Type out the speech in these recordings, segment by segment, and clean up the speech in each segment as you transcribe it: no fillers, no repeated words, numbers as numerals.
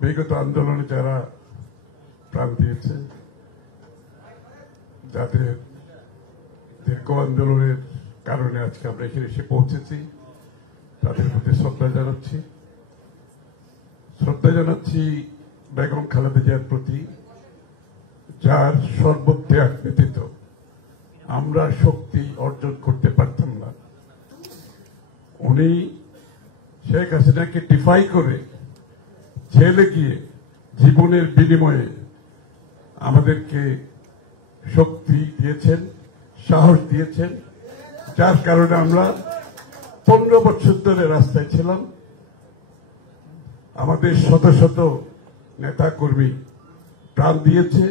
বিগত আন্দোলনে যারা প্রাণ দিয়েছে, যাদের দীর্ঘ আন্দোলনের কারণে আজকে আমরা এখানে এসে পৌঁছেছি, তাদের প্রতি শ্রদ্ধা জানাচ্ছি। শ্রদ্ধা জানাচ্ছি বেগম খালেদা জিয়ার প্রতি, যার সর্বত্যাগ ব্যতীত আমরা শক্তি অর্জন করতে পারতাম না। উনি শেখ হাসিনাকে ডিফাই করে জেলে গিয়ে জীবনের বিনিময়ে আমাদেরকে শক্তি দিয়েছেন, সাহস দিয়েছেন, যার কারণে আমরা 15 বছর ধরে রাস্তায় ছিলাম। আমাদের শত শত নেতা কর্মী প্রাণ দিয়েছে,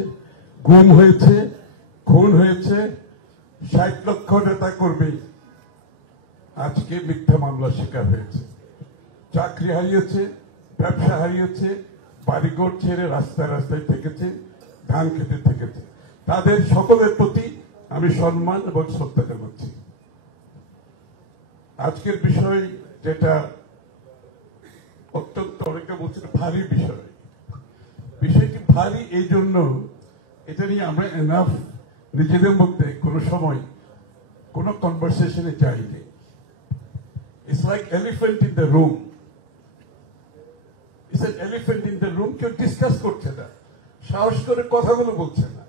গুম হয়েছে, খুন হয়েছে। 60 লক্ষ নেতা কর্মী আজকে মিথ্যা মামলার শিকার হয়েছে, চাকরি হারিয়েছে, ব্যবসা হারিয়েছে, বাড়িঘর ছেড়ে রাস্তায় রাস্তায় থেকেছে, ধান খেতে থেকেছে। তাদের সকলের প্রতি আমি সম্মান এবং শ্রদ্ধা জানাচ্ছি। আজকের বিষয় যেটা অত্যন্ত অনেকে বলছেন ভারী বিষয়, বিষয়টি ভারী এই জন্য এটা নিয়ে আমরা এনাফ নিজেদের মধ্যে কোনো সময় কোনো কনভারসেশনে যাইনি। It's like elephant in the room, it's an elephant in the room. কেউ ডিসকাস করছে না, সাহস করে কথাগুলো বলছে না।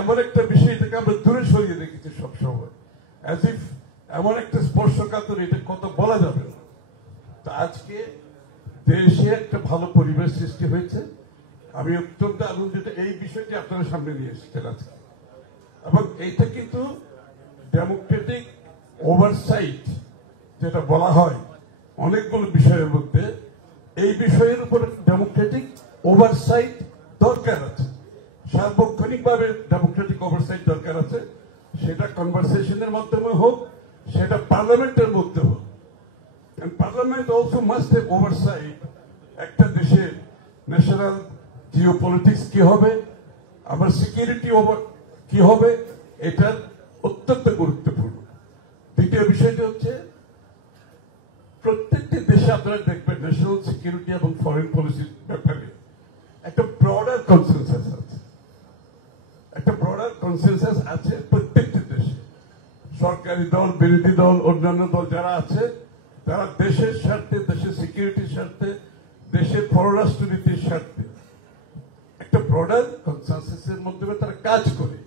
এমন একটা বিষয় থেকে আমরা দূরে সরিয়ে রেখেছি সবসময়, অ্যাজ ইফ এমন একটা স্পর্শকাতর, এটা কথা বলা যাবে না। তো আজকে দেশে একটা ভালো পরিবেশ সৃষ্টি হয়েছে। আমি অত্যন্ত আনন্দিত এই বিষয়টি আপনাদের সামনে নিয়ে এসেছেন আজকে, এবং এইটা কিন্তু ডেমোক্রেটিক ওভারসাইট যেটা বলা হয় অনেকগুলো বিষয়ের মধ্যে, এই বিষয়ের উপর ডেমোক্রেটিক ওভারসাইট দরকার আছে, সার্বক্ষণিকভাবে ডেমোক্রেটিক ওভারসাইট দরকার আছে। সেটা কনভারসেশনের মাধ্যমে হোক, সেটা পার্লামেন্টের মধ্যে হোক। Parliament also must have oversight. একটা দেশের ন্যাশনাল জিওপলিটিক্স কি হবে, আমার সিকিউরিটি কি হবে, এটার অত্যন্ত গুরুত্বপূর্ণ। দ্বিতীয় বিষয়টি হচ্ছে, প্রত্যেকটি দেশে আপনারা দেখবেন ন্যাশনাল সিকিউরিটি এবং ফরেন পলিসির ব্যাপারে একটা ব্রডার কনসেনসাস আছে, একটা ব্রডার কনসেনসাস আছে প্রত্যেকটি দেশে। সরকারি দল, বিরোধী দল, অন্যান্য দল যারা আছে, তারা দেশের স্বার্থে, দেশের সিকিউরিটির স্বার্থে, দেশের পররাষ্ট্রনীতির স্বার্থে একটা ব্রডার কনসেনসাসের মাধ্যমে তারা কাজ করে।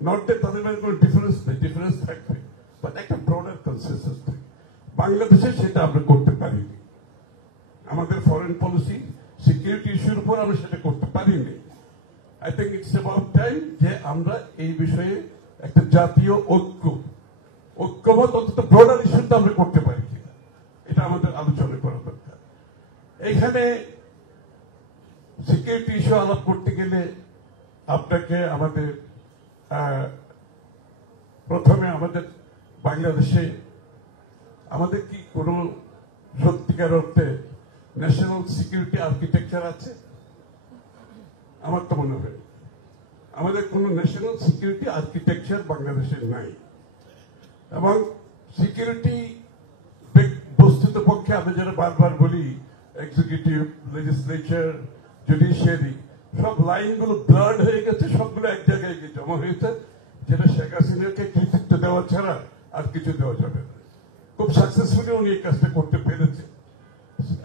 নট দ্যাট তাদের মধ্যে কোনো ডিফারেন্স নেই, ডিফারেন্স থাকবে, বাট একটা ব্রডার কনসেনসাস থাকে। বাংলাদেশে সেটা আমরা করতে পারিনি। আমাদের ফরেন পলিসি, সিকিউরিটি ইস্যুর উপর আমরা সেটা করতে পারিনি। I think it's about time যে আমরা এই বিষয়ে একটা জাতীয় ঐক্যমত অন্তত ব্রডার ইস্যুটা আমরা করতে পারি কিনা, এটা আমাদের আলোচনা করা দরকার। এখানে সিকিউরিটি ইস্যু আলাপ করতে গেলে আপনাকে আমাদের প্রথমে আমাদের বাংলাদেশে আমাদের কি কোনো সত্যিকার অর্থে ন্যাশনাল সিকিউরিটি আর্কিটেকচার আছে? আমার তো মনে হয় আমাদের কোন ন্যাশনাল সিকিউরিটি আর্কিটেকচার বাংলাদেশের নাই। এবং সিকিউরিটি বস্তুত পক্ষে আমি যেটা বারবার বলি, এক্সিকিউটিভ, লেজিসলেচার, জুডিশিয়ারি, সব লাইনগুলো ব্লার্ড হয়ে গেছে, সবগুলো এক জায়গায় গিয়ে জমা হয়েছে, যেটা শেখ হাসিনাকে কৃতিত্ব দেওয়া ছাড়া আর কিছু দেওয়া যাবে না। খুব সাকসেসফুলি উনি এই কাজটা করতে পেরেছে,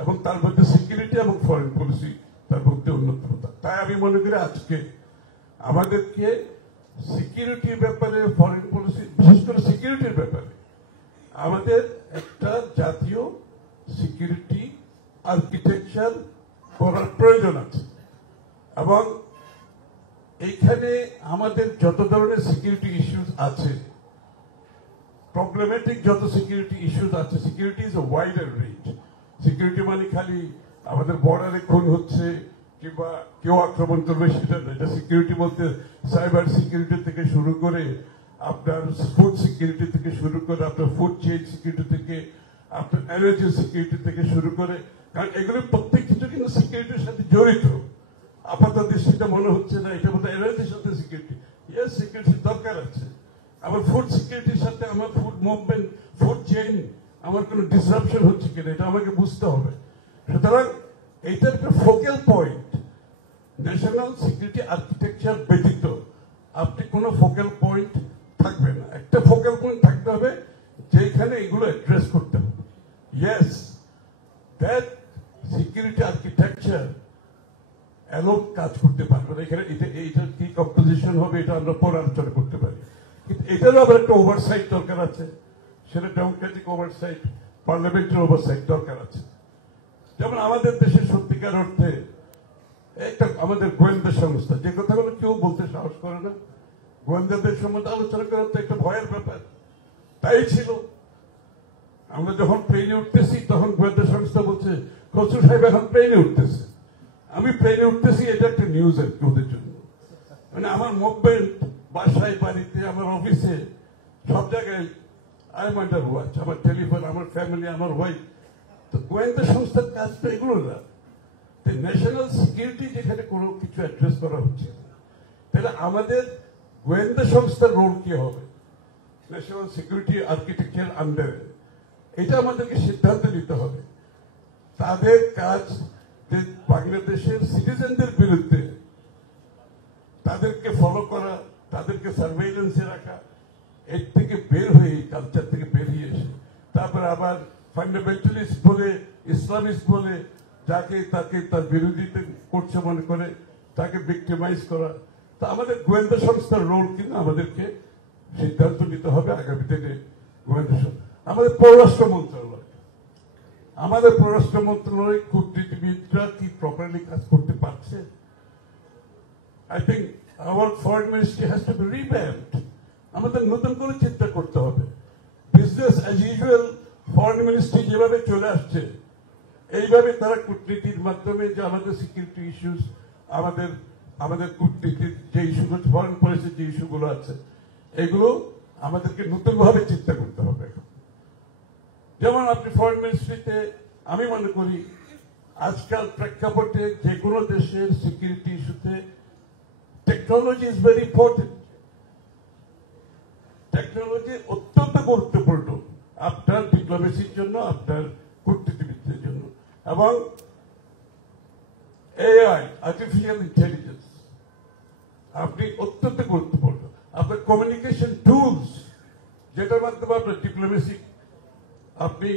এবং তার মধ্যে সিকিউরিটি এবং ফরেন পলিসি তার মধ্যে অন্যতম। তাই আমি মনে করি আজকে আমাদেরকে সিকিউরিটির ব্যাপারে, ফরেন পলিসি, বিশেষ করে সিকিউরিটির ব্যাপারে আমাদের একটা জাতীয় সিকিউরিটি আর্কিটেকচার করার প্রয়োজন আছে। এবং এইখানে আমাদের যত ধরনের সিকিউরিটি ইস্যুস আছে, প্রবলেমেটিক যত সিকিউরিটি ইস্যুস আছে, security is a wider range. Security মানে খালি আমাদের বর্ডারে খুন হচ্ছে কিংবা কেউ আক্রমণ করবে সেটা না। এটা সিকিউরিটি বলতে সাইবার সিকিউরিটি থেকে শুরু করে আপনার ফুড সিকিউরিটি থেকে শুরু করে আপনার ফুড চেইন সিকিউরিটি থেকে আপনার এনার্জি সিকিউরিটি থেকে শুরু করে, কারণ এগুলো প্রত্যেক কিছু কিন্তু সিকিউরিটির সাথে জড়িত। আপাত দৃষ্টিতে মনে হচ্ছে না এটা বোধহয় এনার্জির সাথে সিকিউরিটি। ইয়েস, সিকিউরিটির দরকার আছে। আমার ফুড সিকিউরিটির সাথে আমার ফুড মুভমেন্ট, ফুড চেইন, আমার কোনো ডিসরাপশন হচ্ছে কিনা এটা আমাকে বুঝতে হবে। সুতরাং এইটার একটা focal point. National security architecture ব্যতীত আপনি কোনো ফোকাল পয়েন্ট থাকবে না। একটা ফোকাল পয়েন্ট থাকতে হবে যেখানে এগুলো অ্যাড্রেস করতে হবে। ইয়েস, দ্যাট সিকিউরিটি আর্কিটেকচার অ্যালোক কাজ করতে পারবে না। এখানে এইটার কি কম্পোজিশন হবে এটা আমরা পরে আলোচনা করতে পারি, কিন্তু এটারও আবার একটা ওভারসাইট দরকার আছে। সেটা ডেমোক্রেটিক ওভারসাইট, পার্লামেন্টের ওভারসাইট দরকার আছে। যেমন আমাদের দেশে সত্যিকার অর্থে একটা আমাদের গোয়েন্দা সংস্থা, যে কথাগুলো কেউ বলতে সাহস করে না, গোয়েন্দাদের সম্বন্ধে আলোচনা করা তো একটা ভয়ের ব্যাপার। তাই ছিল, আমরা যখন প্লেনে উঠতেছি তখন গোয়েন্দা সংস্থা বলছে খসরু সাহেব এখন প্লেনে উঠতেছে। আমি প্লেনে উঠতেছি, এটা একটা নিউজ আর কি ওদের জন্য। মানে আমার মুভমেন্ট বাসায়, বাড়িতে, আমার অফিসে, সব জায়গায় আই এম আন্ডার ওয়াচ। আমার টেলিফোন, আমার ফ্যামিলি, আমার ওয়াইফ। তো গোয়েন্দা সংস্থার কাজ তো এগুলো না। ন্যাশনাল সিকিউরিটি যেখানে কোনো কিছু অ্যাড্রেস করা হচ্ছে, তাহলে আমাদের গোয়েন্দা সংস্থার রোল কি হবে ন্যাশনাল সিকিউরিটি আর্কিটেকচার আন্ডারে, এটা আমাদেরকে সিদ্ধান্ত নিতে হবে। তাদের কাজ যে বাংলাদেশের সিটিজেনদের বিরুদ্ধে তাদেরকে ফলো করা, তাদেরকে সার্ভেইলেন্সে রাখা, এর থেকে বের হয়ে, কালচার থেকে বেরিয়ে এসে তারপরে আবার ফান্ডামেন্টালিস্ট বলে, ইসলামিস্ট বলে যাকে তাকে তার বিরোধিতা করছে মনে করে তাকে ভিক্টিমাইজ করা। তা আমাদের গোয়েন্দা সংস্থার রোল কিন্তু আমাদেরকে সিদ্ধান্ত নিতে হবে আগামী দিনে। গোয়েন্দা সংস্থা, আমাদের পররাষ্ট্র মন্ত্রণালয় কূটনীতিবিদরা কি প্রপারলি কাজ করতে পারছে? I think our foreign ministry has to be revamped. আমাদের নতুন করে চিন্তা করতে হবে। Business as usual foreign ministry যেভাবে চলে আসছে, এইভাবে তারা কূটনীতির মাধ্যমে যে আমাদের সিকিউরিটি ইস্যুস, আমাদের কূটনীতির যে ইস্যুগুলো, ফরেন পলিসির যে ইস্যুগুলো আছে, এগুলো আমাদেরকে নতুনভাবে চিন্তা করতে হবে। যেমন আপনি ফরেন মিনিস্ট্রিতে, আমি মনে করি আজকাল প্রেক্ষাপটে যে কোনো দেশের সিকিউরিটি ইস্যুতে technology is very important. Technology অত্যন্ত গুরুত্বপূর্ণ আপনার ডিপ্লোমেসির জন্য, আপনার কূটনীতিবিদদের জন্য। এবং এআই, আর্টিফিশিয়াল ইন্টেলিজেন্স, আপনি অত্যন্ত গুরুত্বপূর্ণ। আপনার কমিউনিকেশন টুলস, যেটার মাধ্যমে আপনার ডিপ্লোমেসি, আপনি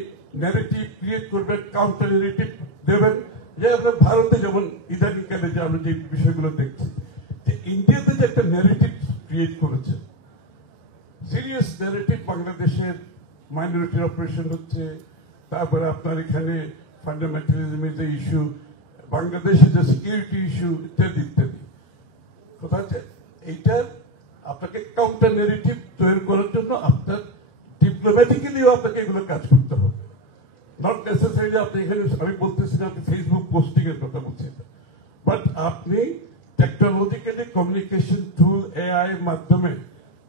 ন্যারেটিভ ক্রিয়েট করবেন, কাউন্টার ন্যারেটিভ দেবেন। যে আপনার ভারতে যেমন ইদানিংকালে যে আমরা যে বিষয়গুলো দেখছি, যে ইন্ডিয়াতে যে একটা ন্যারেটিভ ক্রিয়েট করেছে, সিরিয়াস ন্যারেটিভ, বাংলাদেশের মাইনরিটির অপারেশন হচ্ছে, তারপরে আপনার এখানে ফান্ডামেন্টালিজমের যে ইস্যু, বাংলাদেশের যে সিকিউরিটি ইস্যু, ইত্যাদি ইত্যাদি। কথা হচ্ছে এইটার আপনাকে কাউন্টার ন্যারেটিভ তৈরি করার জন্য আপনার ডিপ্লোম্যাটিক্যালিও আপনাকে এগুলো কাজ করতে হবে। নট নেসেসারিলি আপনি এখানে, আমি বলতেছি না আপনি ফেসবুক পোস্টিং এর কথা বলছেন, বাট আপনি টেকনোলজিক্যালি কমিউনিকেশন টুল, এআই এর মাধ্যমে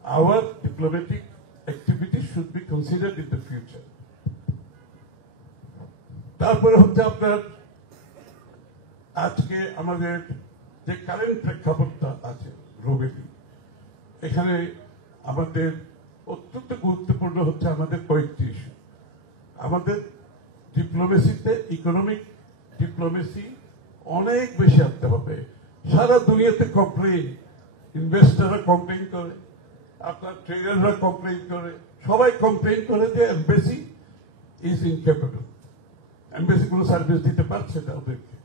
our diplomatic activities should be considered in the future. তারপরে হচ্ছে আপনার আজকে আমাদের যে কারেন্ট প্রেক্ষাপটটা আছে গ্লোবালি, এখানে আমাদের অত্যন্ত গুরুত্বপূর্ণ হচ্ছে আমাদের কয়েকটি ইস্যু। আমাদের ডিপ্লোমেসিতে, ইকোনমিক ডিপ্লোমেসি অনেক বেশি আনতে হবে। সারা দুনিয়াতে কমপ্লেইন, ইনভেস্টররা কমপ্লেইন করে, আপনার ট্রেডাররা কমপ্লেইন করে, সবাই কমপ্লেইন করে যে এমবেসি ইজ ইনক্যাপেবল, এমবেসি কোনো সার্ভিস দিতে পারছে না ওদেরকে।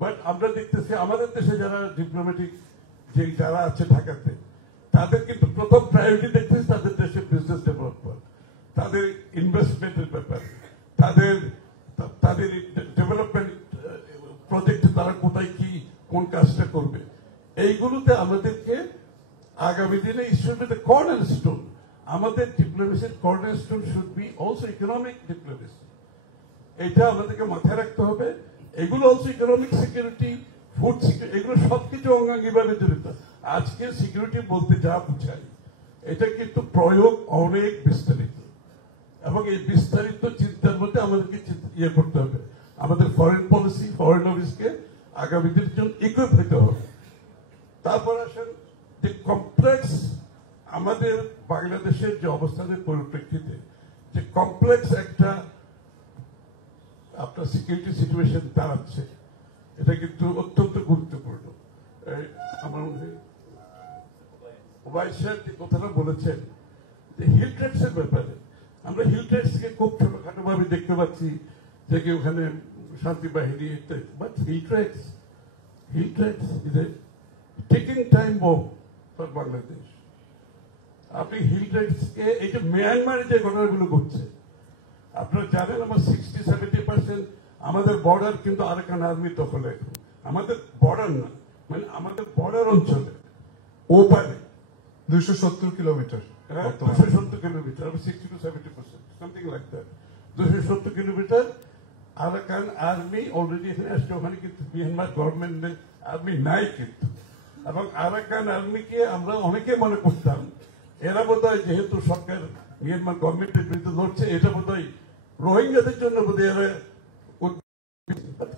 বাট আমরা দেখতেছি আমাদের দেশে যারা ডিপ্লোম্যাটিক যারা আছে ঢাকাতে, তাদের কিন্তু প্রথম প্রায়োরিটি দেখতেছি তাদের দেশে বিজনেস ডেভেলপমেন্ট, তাদের ইনভেস্টমেন্টের ব্যাপার, তাদের ডেভেলপমেন্ট প্রজেক্টে তারা কোথায় কি কোন কাজটা করবে, এইগুলোতে আমাদেরকে আগামী দিনে it should be the cornerstone. আমাদের ডিপ্লোমেসির cornerstone should be also economic diplomacy. এটা আমাদেরকে মাথায় রাখতে হবে। এগুলো also economic security, food security, এগুলো সবকিছু অঙ্গাঙ্গিভাবে জড়িত। আজকে সিকিউরিটি বলতে যা বুঝাই, এটা কিন্তু প্রয়োগ অনেক বিস্তারিত, এবং এই বিস্তারিত চিন্তার মধ্যে আমাদেরকে ইয়ে করতে হবে। আমাদের ফরেন পলিসি, ফরেন অফিসকে আগামী দিনের জন্য ইকুইপ হতে হবে। তারপর আসেন যে কমপ্লেক্স, আমাদের বাংলাদেশের যে অবস্থানের পরিপ্রেক্ষিতে যে কমপ্লেক্স একটা আপনার সিকিউরিটি সিচুয়েশন দাঁড়াচ্ছে, এটা কিন্তু অত্যন্ত গুরুত্বপূর্ণ। আমার ওবায়দ সাহেব যে কথাটা বলেছেন যে হিল ট্রেডস এর ব্যাপারে, আমরা হিল ট্রেডস কে খুব ছোটখাটো ভাবে দেখতে পাচ্ছি যে কি ওখানে শান্তি বাহিনী, but hill tracts is a ticking time bomb for Bangladesh. আপনি হিল ট্রেডস কে এই যে মিয়ানমারে যে ঘটনাগুলো ঘটছে, আপনারা জানেন আমার 60-70% আমাদের বর্ডার কিন্তু আরাকান আর্মি দখলে। আমাদের বর্ডার না, মানে আমাদের বর্ডার অঞ্চলে ওপারে 270 kilometre, 270 kilometre, 60-70%, something like that. 270 kilometre Arakan army already এখানে আসছে। ওখানে কিন্তু মিয়ানমার গভর্নমেন্টের আর্মি নাই কিন্তু। এবং আরাকান আর্মিকে আমরা অনেকে মনে করতাম এরা বোধহয় যেহেতু সরকার মিয়ানমার গভর্নমেন্টের বিরুদ্ধে লড়ছে, এটা বোধহয় রোহিঙ্গাদের জন্য বোধহয় এরা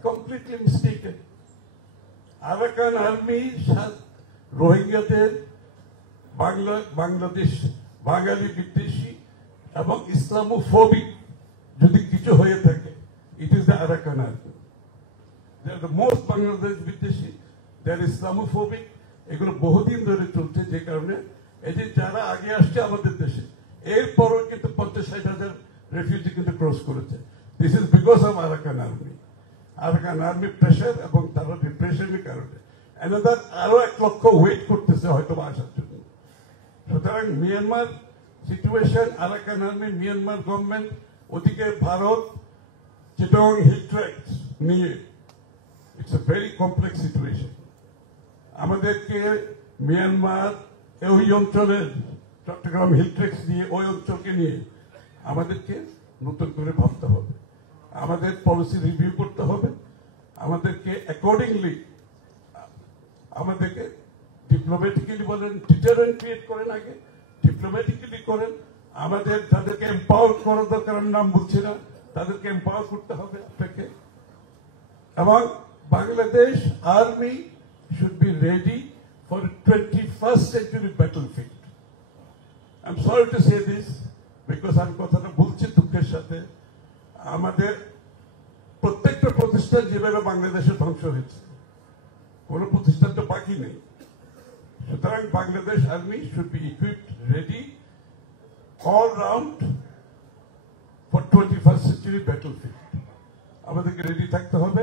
কমপ্লিটলি মিস্টেকেন। আরাকান আর্মি রোহিঙ্গাদের বাংলাদেশ বাঙালি বিদ্বেষী এবং ইসলামোফোবিক যদি কিছু হয়ে থাকে, it is the Arakan army. They are the most Bangladesh বিদ্বেষী, দে আর ইসলামোফোবিক। এগুলো বহুদিন ধরে চলছে, যে কারণে এই যে যারা আগে আসছে আমাদের দেশে, এরপরও কিন্তু 50-60 হাজার রেফিউজি কিন্তু ক্রস করেছে। This is because of Arakan army. Arakan army pressure এবং তারা রিপ্রেশনের কারণে এনাদার আরো 1 লক্ষ ওয়েট করতেছে হয়তো আসার জন্য। সুতরাং Myanmar situation, Arakan army, Myanmar government, ওদিকে ভারত, চিটাগং হিল ট্রেডস নিয়ে, it's a very complex situation. আমাদেরকে মিয়ানমার ওই অঞ্চলের চট্টগ্রাম হিল ট্রেডস নিয়ে, ওই অঞ্চলকে নিয়ে আমাদেরকে নতুন করে ভাবতে হবে, আমাদের পলিসি রিভিউ করতে হবে, আমাদেরকে অ্যাকর্ডিংলি আমাদেরকে ডিপ্লোম্যাটিক্যালি বলেন, ডিটারেন্ট ক্রিয়েট করেন, আগে ডিপ্লোম্যাটিক্যালি করেন। আমাদের তাদেরকে এম্পাওয়ার করার দরকার, আমি নাম বলছি না, তাদেরকে এম্পাওয়ার করতে হবে আপনাকে। এবং Bangladesh army should be ready for 21st century battlefield. I'm sorry to say this, because আমি কথাটা বলছি দুঃখের সাথে। আমাদের প্রত্যেকটা প্রতিষ্ঠান যেভাবে বাংলাদেশে ধ্বংস হয়েছে, কোন প্রতিষ্ঠান তো বাকি নেই। সুতরাং Bangladesh army should be equipped, ready all round for 21st century battlefield. আমাদেরকে রেডি থাকতে হবে।